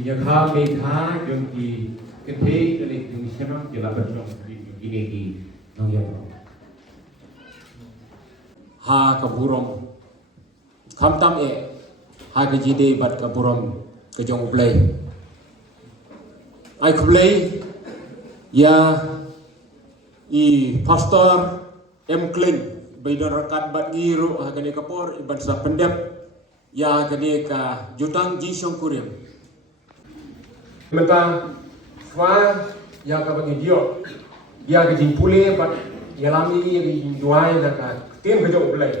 di nyakha metha yung di kete kene yung senang jela berjong di ini di nongyong ha kaburom kamtam ha kejide bat kaburom kejong play ai kublay ya i pastor Clean baidon rakat bat giru ha kene kapor iban sa pendep ya kene ka jutang jisong kurim menta fa ya ka bagi dio ya ke jimpule bat ya lami ya ke juai da ka tim ke jong play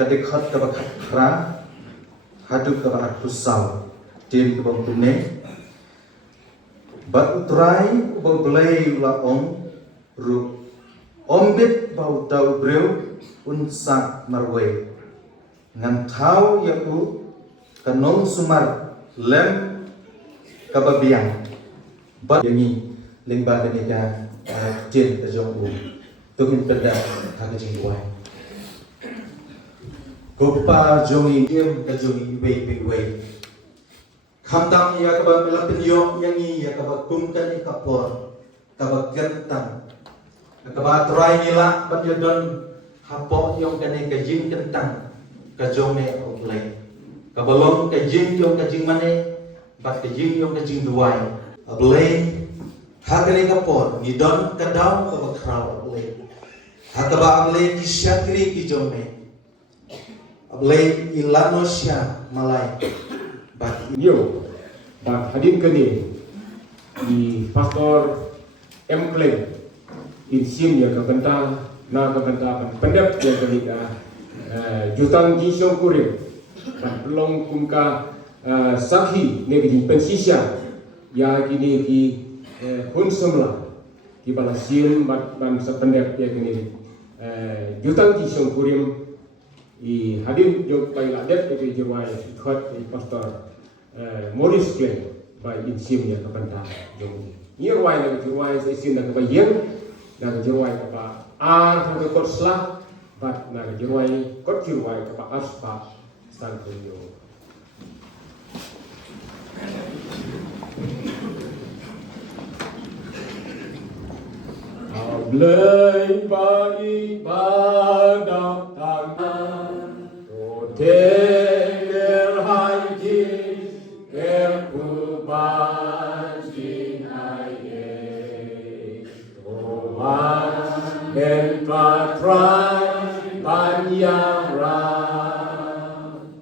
Ketika kita berkata, hadap kepada kusal, tin ke bang tumne bat utrai bau belai ula ru ombit bau tau breu unsak marwe ngan tau yaku kanong sumar lem kababiang bat yangi lengba denika tin ke jong u tungin perda kage jing duai gopa jongi iem ke jongi wei khamdam ya kaba melapin yo yangi ya kaba kumkan ni kapor kaba gertang kaba try nila ban yodon hapo yung kane kajing kentang kajong ne oklay kabalong kajing yung kajing mane bat kajing yung kajing duai ablay hakane kapor nidon kadaw kaba kraw ablay hakaba ablay kisyakri ki jong ne ablay ilano sya malay Yo, bang hadim kini di Pastor M. Klein insim ya kabenta na kabenta pendep ya kenika jutang jinsyo kurim dan pelong kumka sakhi negeri pensisya ya kini ki hun semla ki bala sim ban sependep ya kini jutang jinsyo kurim i hadim jok pai ladet ke jirwai khot i Pastor Maurice Klein by insim ya kabenta jong irwai na jirwai sa isin na kabayeng na jirwai kapa ar ko kot slah bat na jirwai kot jirwai kapa aspa santunyo Ablay bai badang tangan Hotel haji Kerkubanjin aye Oman dan patrai banyara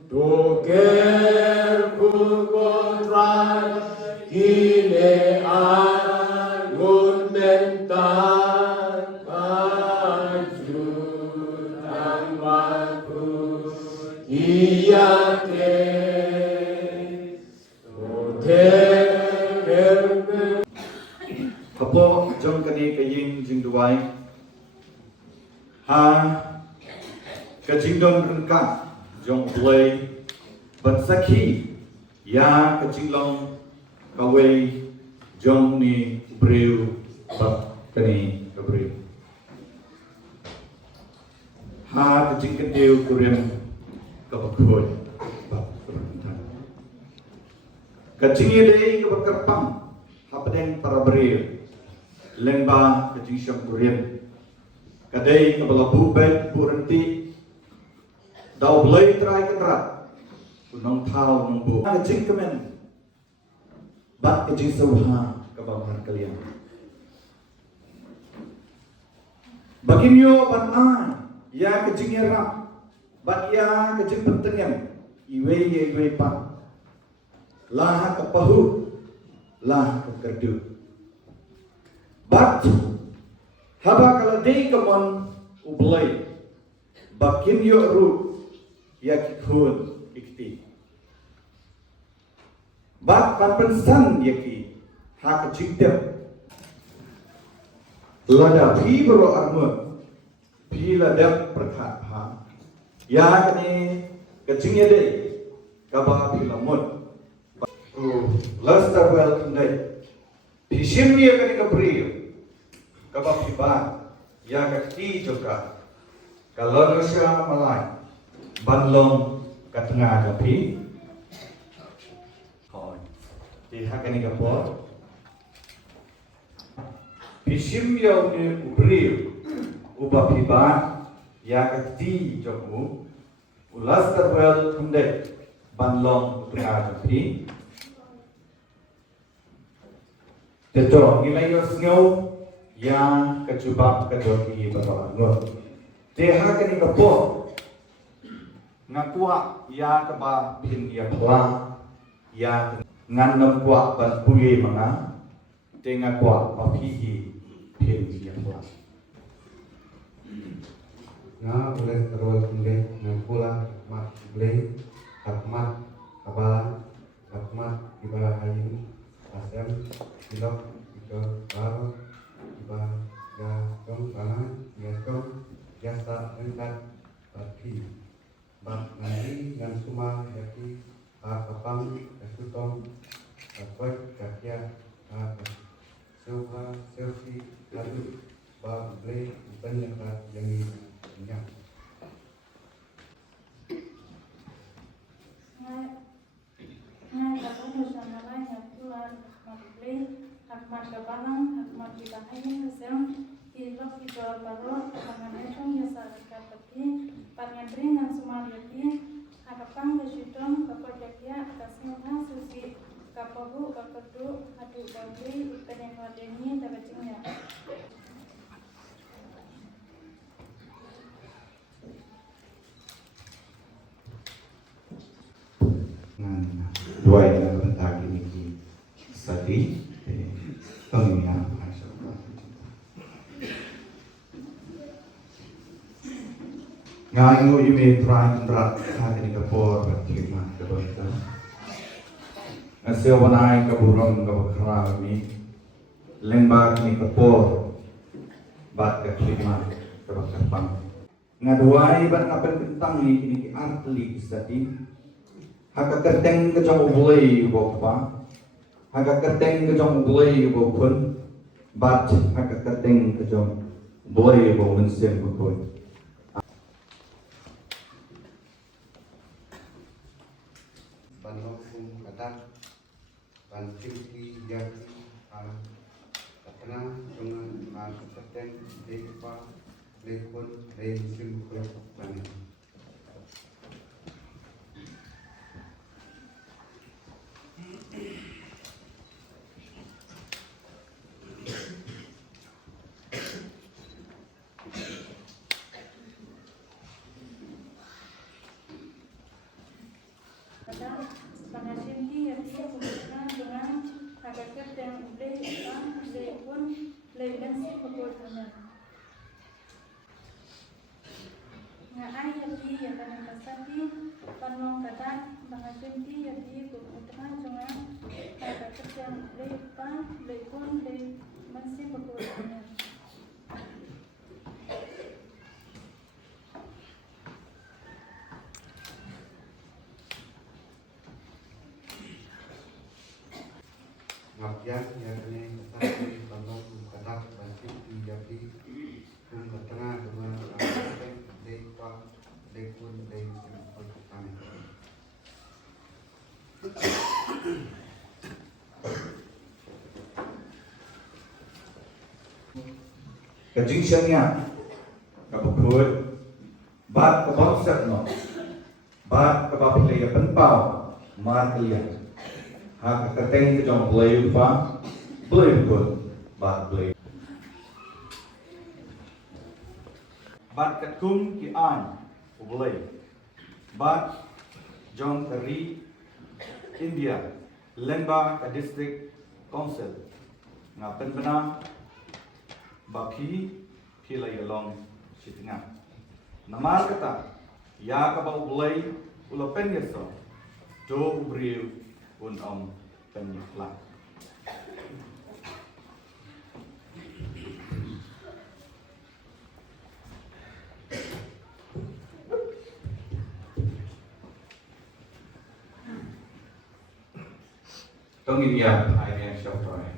Doger kubotrai Kine angun mentan Maju dan waktu Iyate Kapo jong kani kaying jing duai ha kajing don rengka jong play ban sakhi ya kajing long kawai jong ni breu bab kani kabreu ha kajing kedeu kurem kabakhoi bab kerentan kajing ye kabakarpang hapadeng para breu lengba kajing syam kurem kadai kabala bubet buranti dau blai trai kenrat unong thau nong bu kajing kemen bat kajing sawha kabamar kalian baginyo ban ya kajing era bat ya kajing pentengem iwe pa lah kapahu lah kekerdu bat haba kala dei kamon ublay bakin yo ru yakikun ikti bat panpensan yaki hak jingdem lada pi bro arma pi lada perkhat ha ya kani kajingnya dei kaba pi lamut lasta wel kandai pisim ya kani kapri kabab iba ya kaki juga kalau Rusia malai banlong katengah kapi koi di hakani kapor pisim ya ni ubri ubah iba ya kaki jogu ulas terwel kunde banlong katengah kapi teto nilai yosnyo yang kecubap kedoki bawa ngor teha kini kepo ngakua ya keba bin ya pla ya nganem kuak ban puye manga te ngakua papihi bin ya pla na boleh terus ngakula mat blay hakmat kabala hakmat silok ika bar ba ga tong kana ya tong jasa engkat baki bak nari ngan suma yaki kapang kasutong kakwat kakya sofa selfie lalu ba ble penyekat yang ini Ngay cả một số nhà máy nhập cư là mặt lấy hạt mặt cả ba năm hạt mặt bị đá hay như xem thì lúc khi jual baru pangan itu ya sahaja pergi pangan ringan semua lagi harapan kesulitan kepercaya kasihnya susi kapahu kapedu hadu bagi penyembuhan ini dapat cingnya. Dua yang tentang ini sedih, pengingat ngayu ime tran trak hari ini kapor terima kebetulan asewanai kaburong kabakra mi lembak ni kapor bat terima kabakapang ngaduai bat ngapen kentang ni kini artli sati haka kerteng ke jong ubulai bokpa haka kerteng ke jong ubulai bokun bat haka kerteng ke jong ubulai bokun sen bokun Panlokung katak pantimpi yaki katana dengan keteng depa lekon lensim ko panen Pengasim dia berhubungan dengan hakikat yang boleh pun lain si kebetulan. Ngai yati yang kami pasati panong kata pengasim dia berhubungan dengan hakikat yang boleh pun lain si kebetulan. ngapyan yang kene ketang panlokung katak pantimpi yaki kung katana dengan keteng depa lekon lensim ko panen kajing syangnya kabukut bat kabangsak no bat kabaplay penpau mar kalian hak keteng ke jong blay pa blay bukut bat blay bat katkum ki an blay bat jong teri India Lemba ka district council ngapen benang baki pilai along sitinga namar kata ya kabau bulai ulapen yeso do ubriu un penyekla tongin ya ayen syafai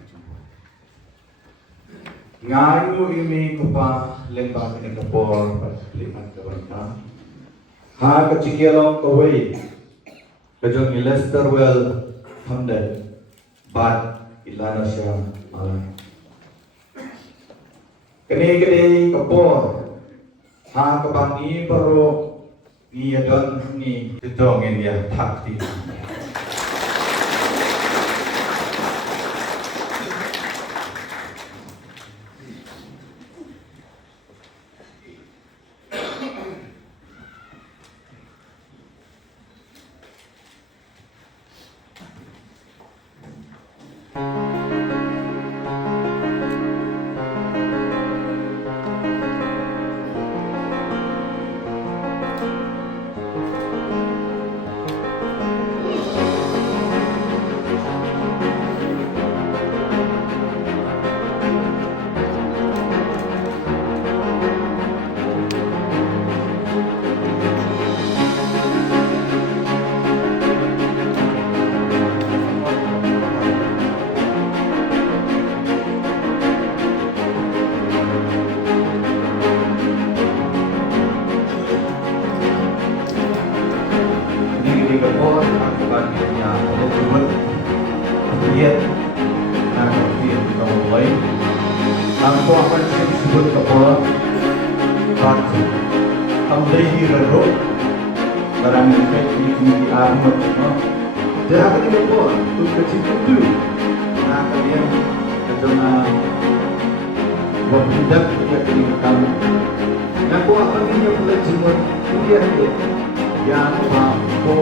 ngayu imi kupa lembang ini kapor liman keberkah ha kecikialong kawai kejong Leicester well hamdan bat ilana syah alai kene kapor ha kebangi baru ni adon ni ditongin ya takti Iya, aku ingin kamu baik. Aku akan sebut kepala batu. Kamu lagi rero. Barang ini di armut. Dia akan dibawa untuk kecil itu. Nah, kalian ketemu buat tidak dia kini kamu. Aku akan punya pelajaran dia itu. Yang aku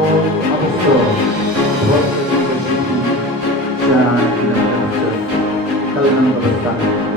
buat dan kalian bertahan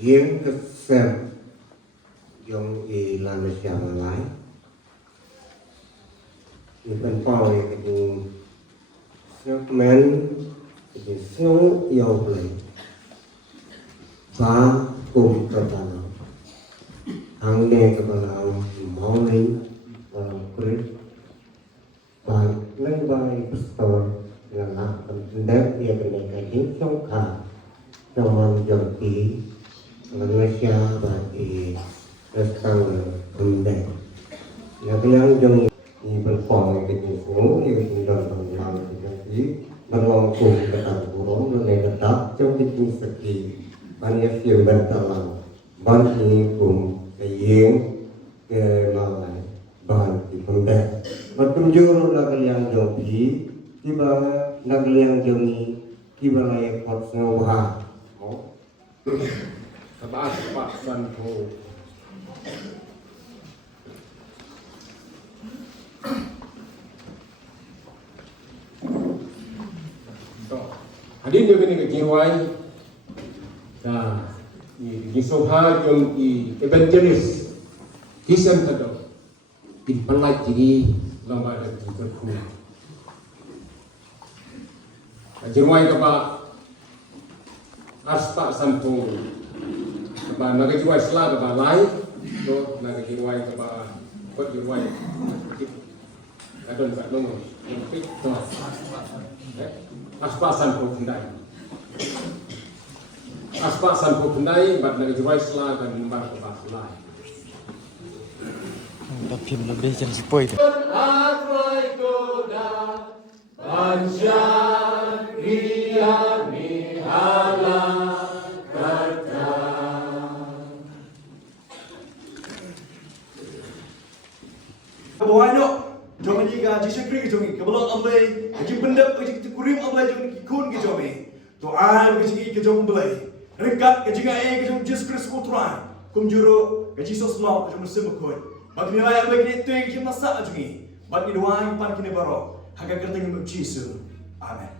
Riêng cái xem dùng ý làm được chẳng lái thì bên bòi cái gì nước men cái gì snow yêu lấy và cùng các bạn hàng ngày các bạn máu lên và krit và lên bài store là làm phần đẹp kia cái này cái chính trong cả trong màn dòng ký Malaysia bagi restoran kendai. Yang yang di berpong ke Jepun, yang tinggal dalam jadi berlangsung ke tanah burung mengenai tetap trong di segi banyak film dalam banyak pun kayeng ke malai ban di kendai. Bertunjuk negeri yang jauh tiba negeri yang jauh tiba layak pot ngawah. Sebab bantu. Hadin juga ni kejiwai. Nah, di soha yang di evangelis kisah tado. Di pelaj jadi lama ada berku. Kejiwai kapa asta sampung. Kapa nagajiwai sela kapa lai, do nagajiwai kapa jiwai. Kadon kat nongo. To. Aspasan po kendai. Aspasan po kendai bat nagajiwai sela dan lembar kapa selai. Udah film lebih jangan spoil. Akwai koda panjang riami hala kata. Why not? Jangan jika jisya kiri kejomi, kebelat ablay, haji pendap haji kurim ablay jangan kikun kejomi. Doa kejomi kejom ablay, ringkat kejinga kejom Yesus Kristus putra, kumjuro kejisos law kejom semukoi. Bagi nilai ablay kini tu yang kejom nasa ajomi, bagi doa yang pan kini baro, haga kerteng untuk Yesus. Amen.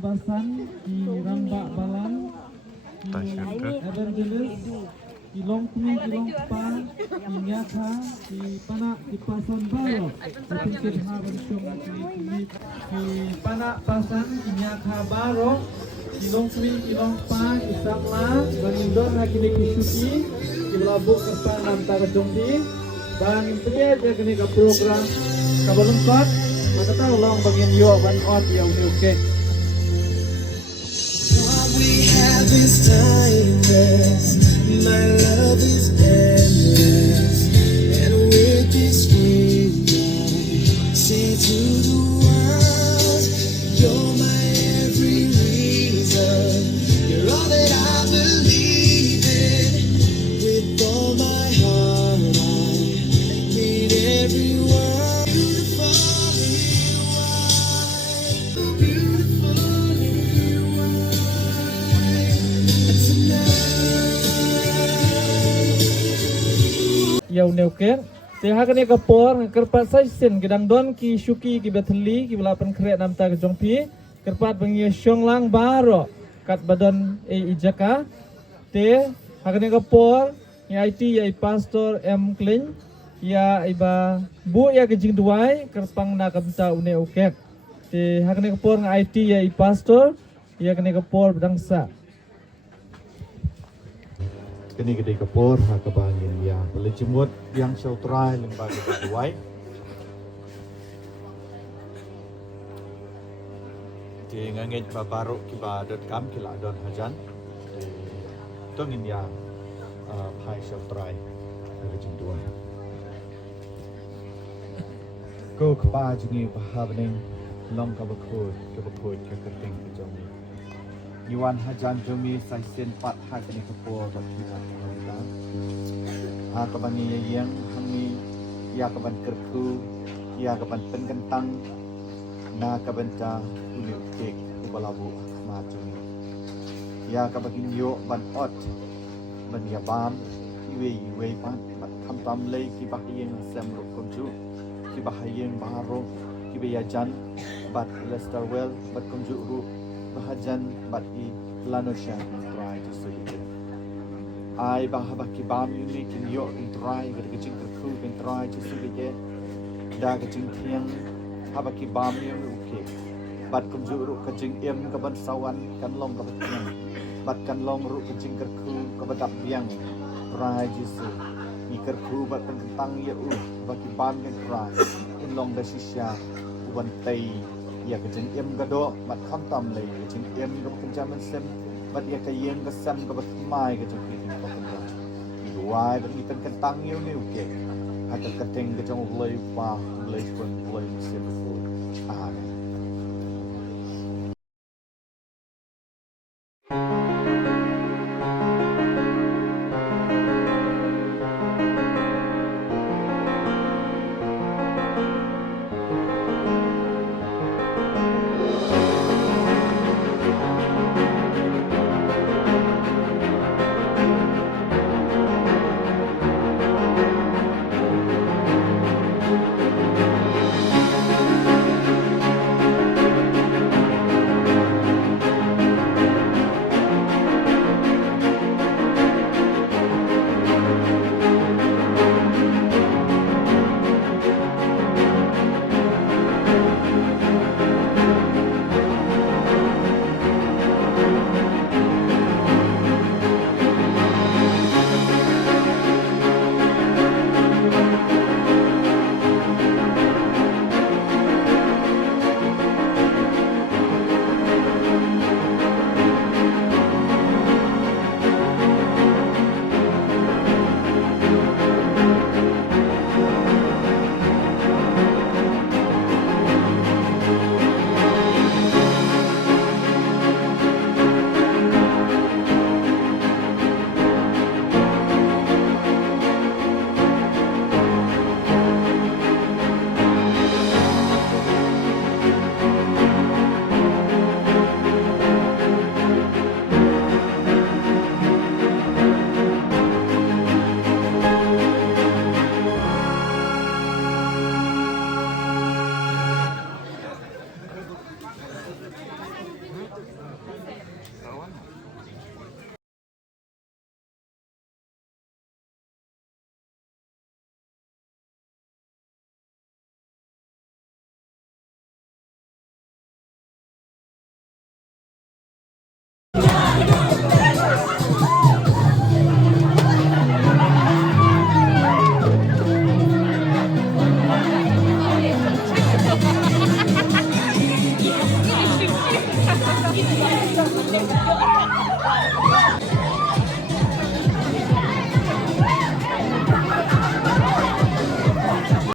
Basan di Rambak Balan, di Evangelis, di Longtui, di Longpa, di Nyaka, di Panak, di Pason Baro, di Pinggir Harusung, di Panak Pasan, di Nyaka Baro, di Longtui, di Longpa, di Sakla, Banindon, Hakini Kisuki, di Labuk Kerpan antara Jombi, dan pria jadi ke program kabalungkot, maka tahu long bagian yo ban on yang oke. We have is timeless, my love is endless, and with this ring I say to the world. oke. Te hakane kapor kerpat saisen gedang don ki syuki ki beteli ki belapan kret namta ke jongpi kerpat bengi syonglang baro kat badan ijaka te hakane kapor ya IT ya pastor M Klein ya iba bu ya kejing duai kerpang na kamta une oke. Te hakane kapor ng IT ya pastor ya kene kapor bedangsa. Kini gede kapur hakabangin ya boleh jemut yang sautrai lembaga berduai. Di ngangit babaru kiba.com kila don hajan. Di tongin ya pai sautrai dari jemduai. Ko keba jungi bahabening long kabakut kekerting kejomi. Yuan hajan jomi saisen pat hak ni kapur kita. Kabani yang kami ya kaban kerku ya kaban penkentang na kabanta uli kek ubalabu macam ya kabagin yo ban ot ban ya bam iwe pan kam tam lei ki bahayeng semro komju ki bahayeng baro ki beyajan bat Lester well bat komju ru bahajan bat I lanosha try to say ai bahaba ki bam ni kin yo kin try ga kicing kerku kin try to say je da kicing tiang haba ki bam ni oke bat komju ru kicing em ka ban sawan kan long ka tiang bat kan long ru kicing kerku ka badap biang try jisu ni kerku bat tentang ya ba ki bam ni try in long da shisha uban tai ya kecing em gado mat kham tam le kecing em ga kenjaman sem bat ya kayeng ga sam ga bat mai ga jong kin ba kan duai bat ni kentang yu ni oke hata keteng ga jong lei pa lei pun lei sem fu